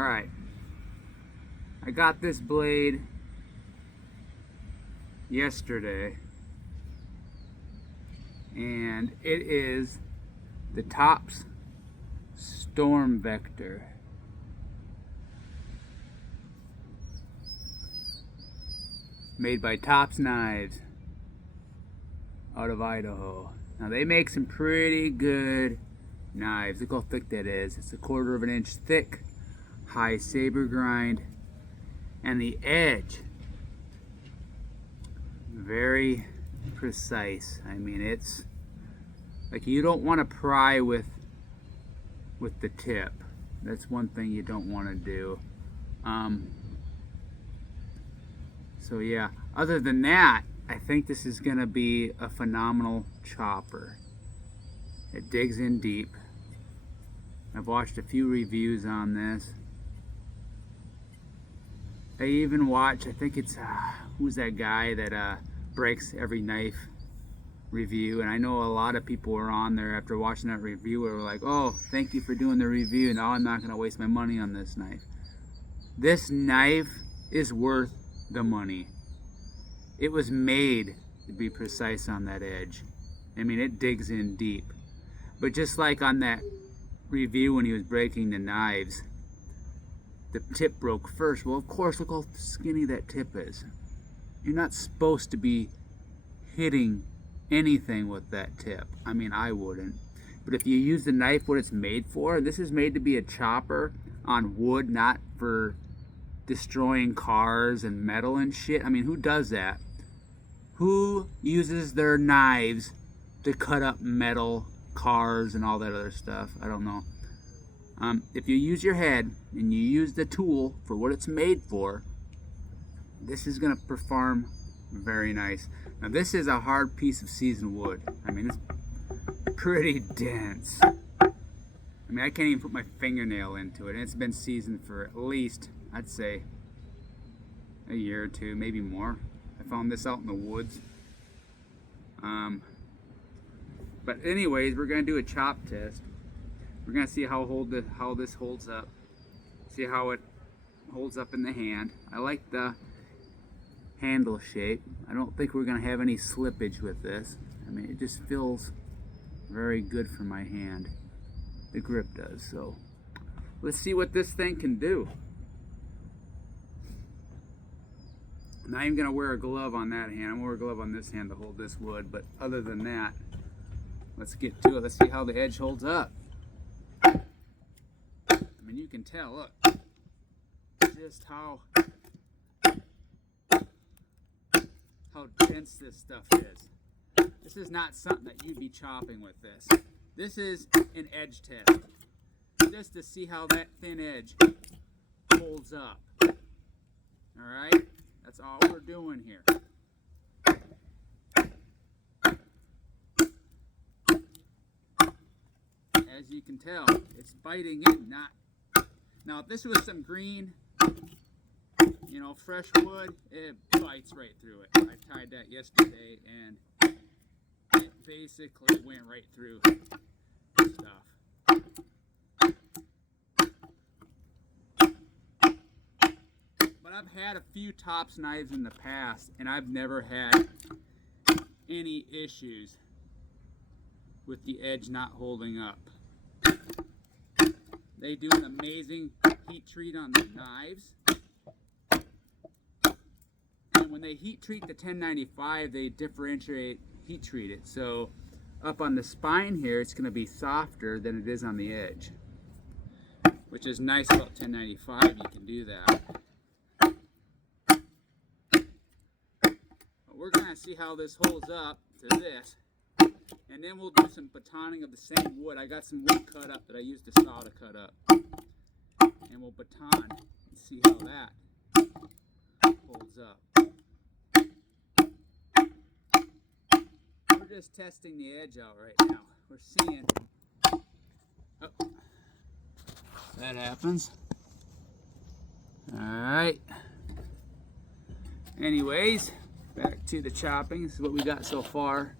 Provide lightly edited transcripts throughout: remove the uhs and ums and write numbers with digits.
Alright, I got this blade yesterday, and it is the Tops Storm Vector. Made by Tops Knives out of Idaho. Now they make some pretty good knives. Look how thick that is. It's 1/4 of an inch thick, high saber grind, and the edge very precise. I mean, it's like you don't want to pry with the tip. That's one thing you don't want to do. So yeah, other than that, I think this is gonna be a phenomenal chopper. It digs in deep. I've watched a few reviews on this. I even watch, I think it's, who's that guy that breaks every knife review, and I know a lot of people were on there after watching that review were like, oh, thank you for doing the review, now I'm not going to waste my money on this knife. This knife is worth the money. It was made to be precise on that edge. I mean, it digs in deep. But just like on that review when he was breaking the knives, the tip broke first. Well, of course, look how skinny that tip is. You're not supposed to be hitting anything with that tip. I mean, I wouldn't. But if you use the knife what it's made for, this is made to be a chopper on wood, not for destroying cars and metal and shit. I mean, who does that? Who uses their knives to cut up metal, cars, and all that other stuff? I don't know. If you use your head and you use the tool for what it's made for, this is going to perform very nice. Now this is a hard piece of seasoned wood. I mean, it's pretty dense. I mean, I can't even put my fingernail into it, and it's been seasoned for at least, I'd say, a year or two, maybe more. I found this out in the woods. But anyways, we're going to do a chop test. We're going to see how this holds up. See how it holds up in the hand. I like the handle shape. I don't think we're going to have any slippage with this. I mean, it just feels very good for my hand. The grip does. So let's see what this thing can do. I'm not even going to wear a glove on that hand. I'm going to wear a glove on this hand to hold this wood. But other than that, let's get to it. Let's see how the edge holds up. I mean, you can tell, look, just how dense this stuff is. This is not something that you'd be chopping with this. This is an edge test, just to see how that thin edge holds up. Alright? That's all we're doing here. As you can tell, it's biting in, not... Now, if this was some green, you know, fresh wood, it bites right through it. I tied that yesterday, and it basically went right through the stuff. But I've had a few Tops knives in the past, and I've never had any issues with the edge not holding up. They do an amazing heat treat on the knives. And when they heat treat the 1095, they differentiate heat treat it. So up on the spine here, it's going to be softer than it is on the edge. Which is nice about 1095, you can do that. But we're going to see how this holds up to this. And then we'll do some batoning of the same wood. I got some wood cut up that I used the saw to cut up. And we'll baton and see how that holds up. We're just testing the edge out right now. We're seeing... Oh, that happens. Alright. Anyways, back to the chopping. This is what we got so far.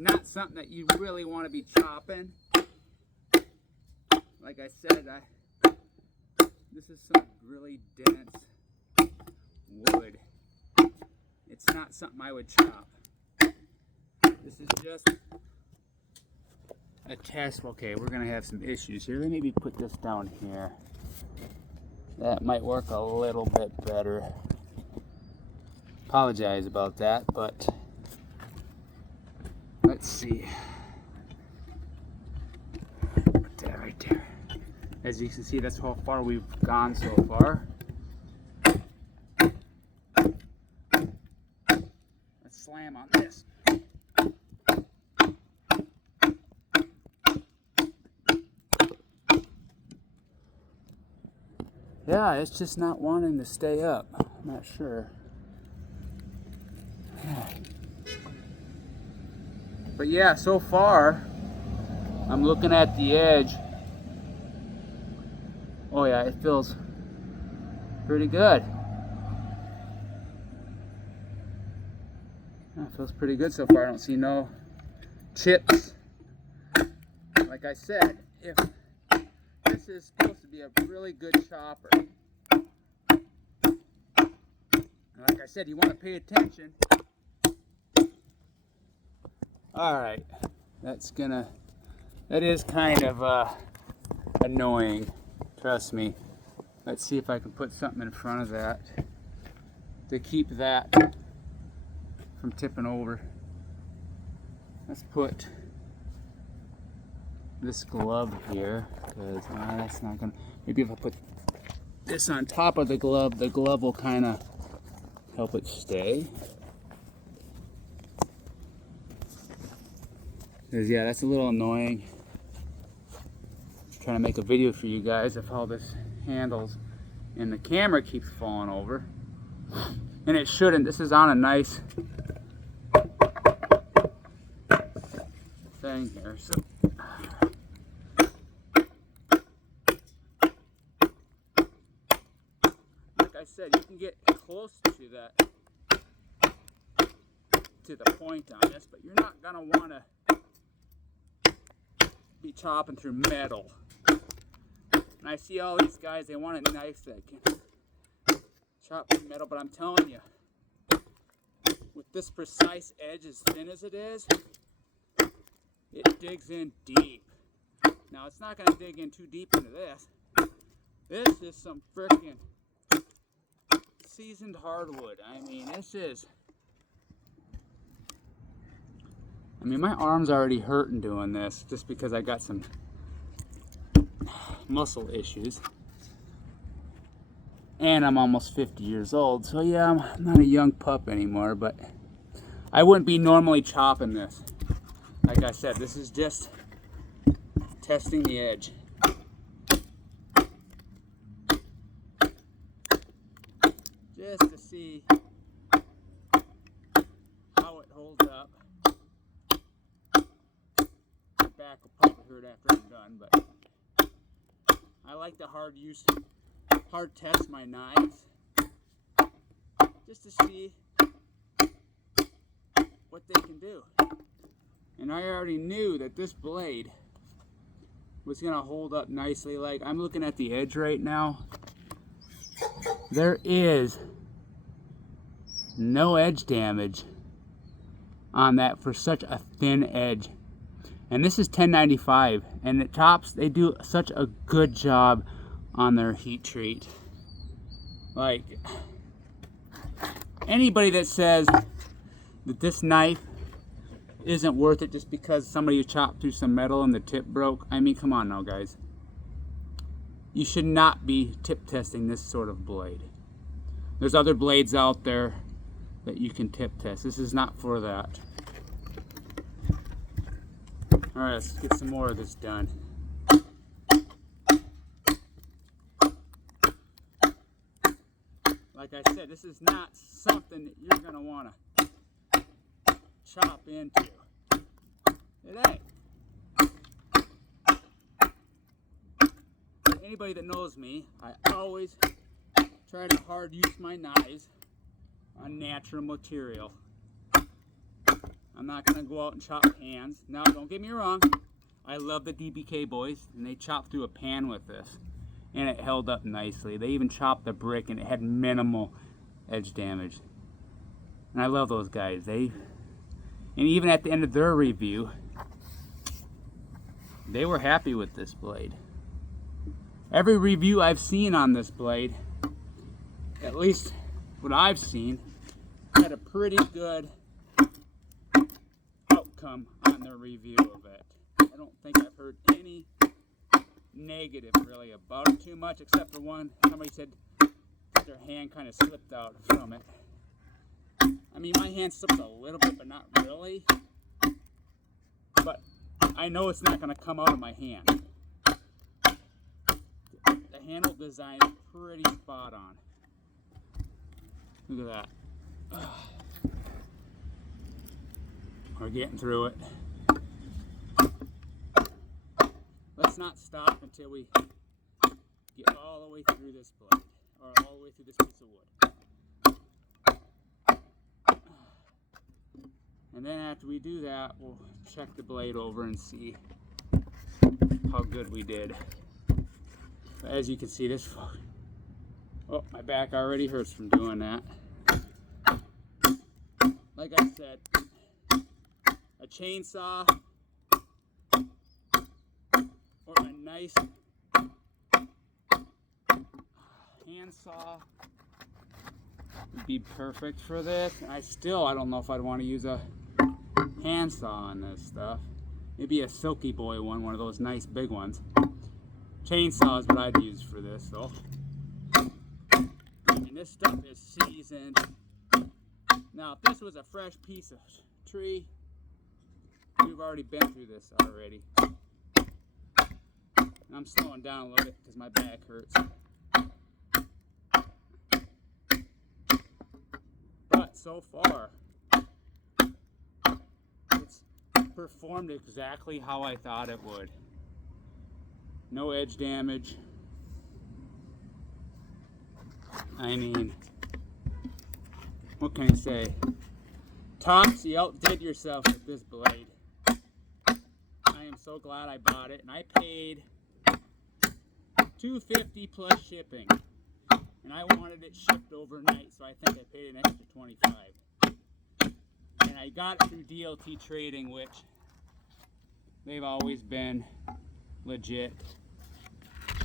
not something that you really want to be chopping. Like I said, this is some really dense wood. It's not something I would chop. This is just a test. Okay, we're gonna have some issues here. Let me maybe put this down here. That might work a little bit better. Apologize about that, but let's see. Put that right there. As you can see, that's how far we've gone so far. Let's slam on this. Yeah, it's just not wanting to stay up. I'm not sure. But yeah, so far, I'm looking at the edge. Oh yeah, it feels pretty good. Yeah, it feels pretty good so far. I don't see no chips. Like I said, if this is supposed to be a really good chopper, and like I said, you want to pay attention. Alright, that is kind of annoying, trust me. Let's see if I can put something in front of that to keep that from tipping over. Let's put this glove here, because that's not gonna, maybe if I put this on top of the glove will kind of help it stay. Because yeah, that's a little annoying. I'm trying to make a video for you guys of how this handles, and the camera keeps falling over. And it shouldn't. This is on a nice thing here. So like I said, you can get close to that, to the point on this, but you're not gonna want to be chopping through metal. And I see all these guys, they want a knife that can chop through metal, but I'm telling you, with this precise edge as thin as it is, it digs in deep. Now it's not going to dig in too deep into this. This is some frickin' seasoned hardwood. I mean, my arm's already hurting doing this just because I got some muscle issues. And I'm almost 50 years old. So yeah, I'm not a young pup anymore, but I wouldn't be normally chopping this. Like I said, this is just testing the edge. Just to see how it holds up. Back will probably hurt after I'm done, but I like to hard test my knives just to see what they can do. And I already knew that this blade was gonna hold up nicely. Like, I'm looking at the edge right now. There is no edge damage on that for such a thin edge. And this is 1095, and the tops, they do such a good job on their heat treat. Like, anybody that says that this knife isn't worth it just because somebody chopped through some metal and the tip broke, I mean, come on now, guys. You should not be tip testing this sort of blade. There's other blades out there that you can tip test. This is not for that. Alright, let's get some more of this done. Like I said, this is not something that you're going to want to chop into. It ain't. Anybody that knows me, I always try to hard use my knives on natural material. I'm not going to go out and chop pans. Now, don't get me wrong. I love the DBK Boys, and they chopped through a pan with this, and it held up nicely. They even chopped the brick, and it had minimal edge damage. And I love those guys. And even at the end of their review, they were happy with this blade. Every review I've seen on this blade, at least what I've seen, had a pretty good outcome on their review of it. I don't think I've heard any negative really about it too much, except for one. Somebody said that their hand kind of slipped out from it. I mean, my hand slips a little bit, but not really. But I know it's not going to come out of my hand. The handle design is pretty spot on. Look at that. We're getting through it. Let's not stop until we get all the way through this blade, or all the way through this piece of wood. And then after we do that, we'll check the blade over and see how good we did. But as you can see, this, oh, my back already hurts from doing that. Like I said, a chainsaw or a nice handsaw would be perfect for this. And I don't know if I'd want to use a handsaw on this stuff. Maybe a Silky Boy one of those nice big ones. Chainsaw is what I'd use for this though. And this stuff is seasoned. Now if this was a fresh piece of tree, we've already been through this already. And I'm slowing down a little bit because my back hurts. But so far, it's performed exactly how I thought it would. No edge damage. I mean, what can I say? Tops, you outdid yourself with this blade. I am so glad I bought it, and I paid $250 plus shipping, and I wanted it shipped overnight, so I think I paid an extra $25. And I got it through DLT Trading, which they've always been legit,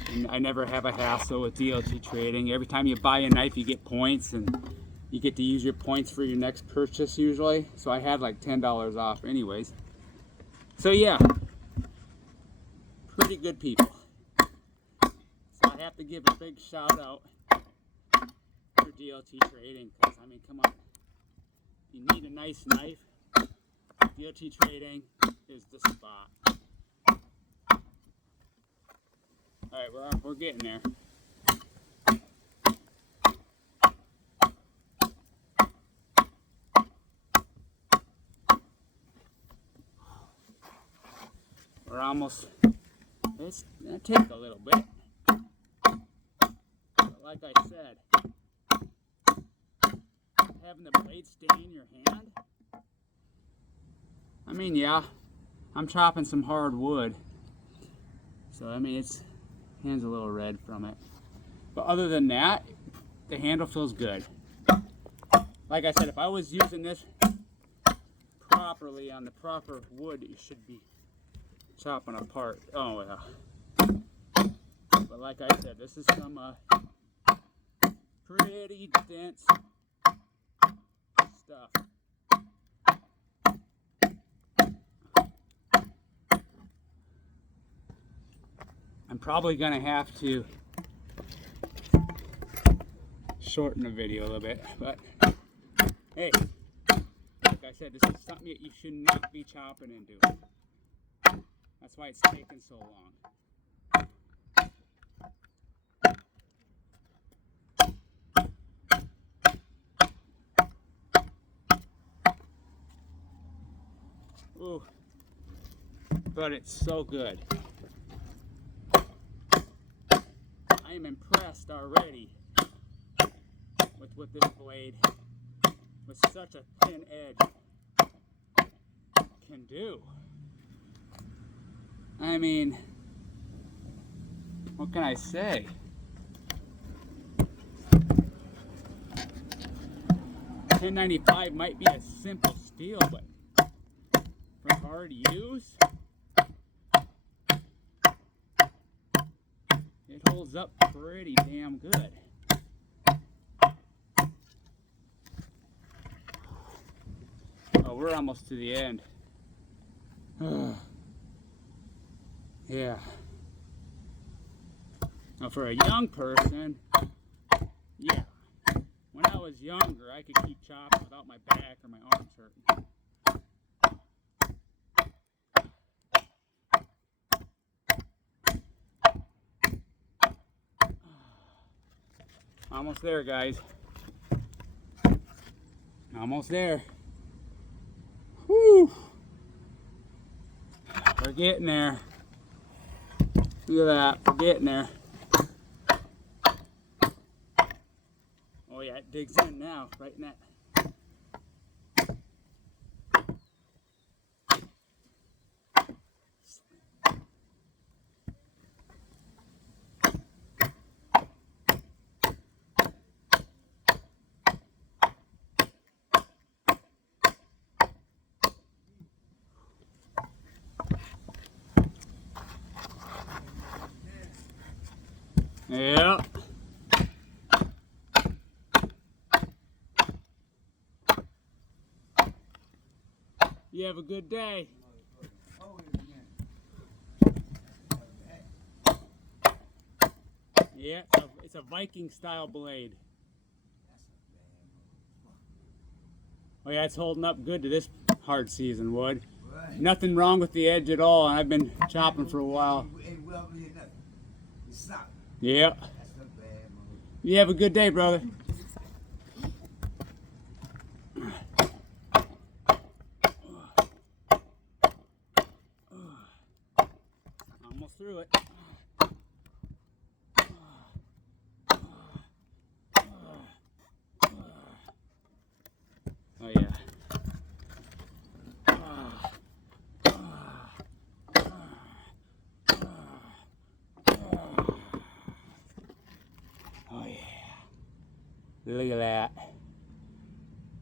and I never have a hassle with DLT Trading. Every time you buy a knife, you get points, and you get to use your points for your next purchase usually. So I had like $10 off anyways. So yeah, pretty good people. So I have to give a big shout out for DLT Trading, because I mean, come on, if you need a nice knife, DLT Trading is the spot. Alright, we're getting there. We're almost, it's gonna take a little bit. But like I said, having the blade stay in your hand, I mean, yeah, I'm chopping some hardwood, so I mean, hand's a little red from it. But other than that, the handle feels good. Like I said, if I was using this properly on the proper wood, it should be chopping apart. Oh yeah. But like I said, this is some pretty dense stuff. I'm probably gonna have to shorten the video a little bit, but hey, like I said, this is something that you should not be chopping into. That's why it's taking so long. Ooh, but it's so good. I am impressed already with this blade with such a thin edge. can do. I mean, what can I say? $10.95 might be a simple steal, but for hard use, it holds up pretty damn good. Oh, we're almost to the end. Yeah. Now for a young person, yeah. When I was younger, I could keep chopping without my back or my arms hurting. Almost there, guys. Almost there. Whew. We're getting there. Look at that. We're getting there. Oh yeah, it digs in now, right in that. Yeah. You have a good day. Yeah, it's a Viking style blade. Oh yeah, it's holding up good to this hard season wood. Nothing wrong with the edge at all, and I've been chopping for a while. Yeah. You have a good day, brother. Almost through it. Oh yeah. Oh yeah. Look at that.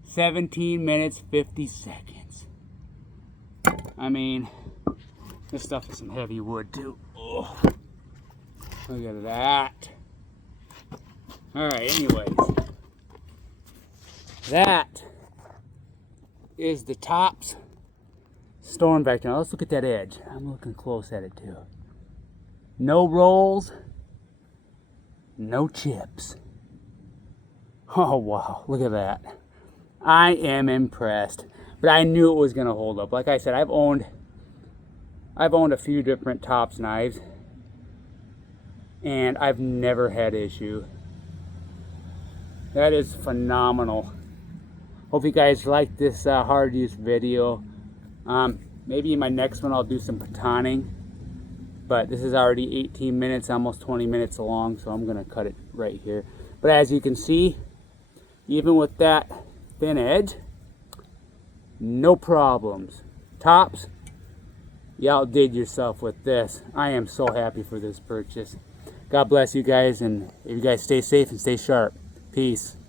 17 minutes, 50 seconds. I mean, this stuff is some heavy wood too. Oh, look at that. Alright, anyways. That is the Tops Storm Vector. Now let's look at that edge. I'm looking close at it too. No rolls, no chips. Oh wow, look at that. I am impressed. But I knew it was gonna hold up. Like I said, I've owned a few different Tops knives and I've never had issue. That is phenomenal. Hope you guys like this hard use video. Maybe in my next one I'll do some batoning, but this is already 18 minutes, almost 20 minutes long, so I'm gonna cut it right here. But as you can see, even with that thin edge, no problems. Tops, you outdid yourself with this. I am so happy for this purchase. God bless you guys, and you guys stay safe and stay sharp. Peace.